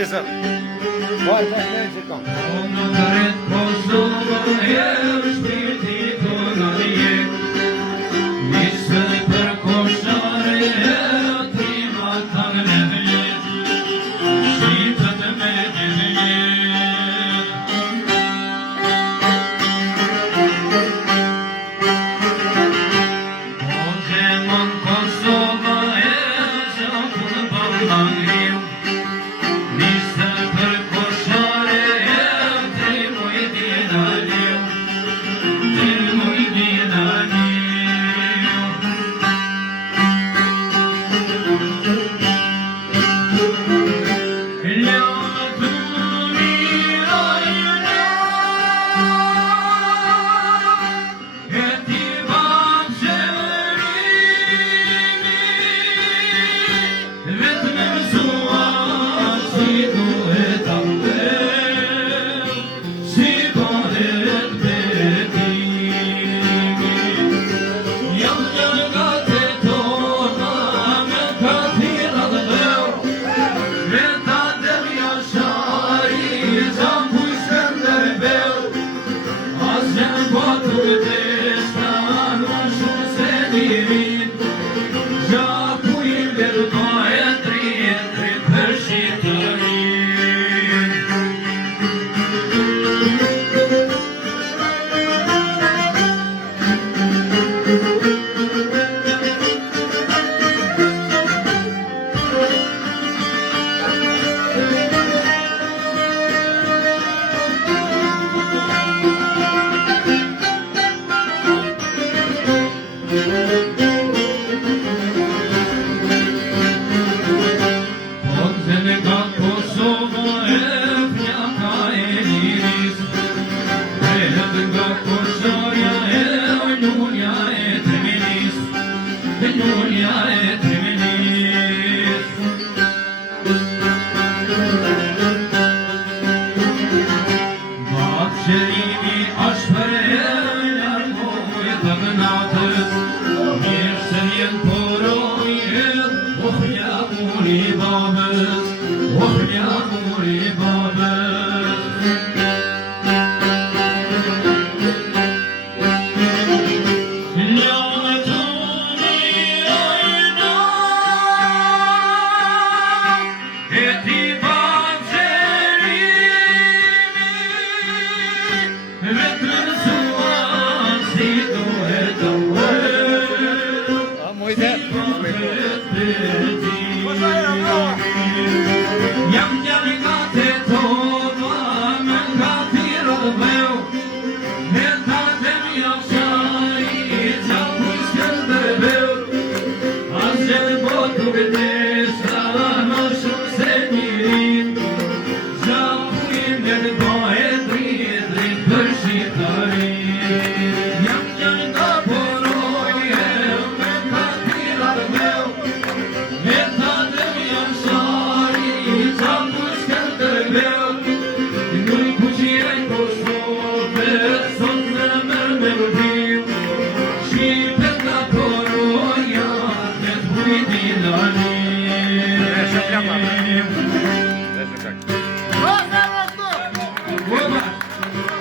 zezër. Bërë të shlenë që kam. O në të rritë Kosovë e shpirti të në jetë, nisë për koshare e trima të në vjetë, shqipët me gjithë. O gjemën Kosovë e shapën për në ngriu, nisë për koshare e trima i dina liu, trima i dina liu. Opa!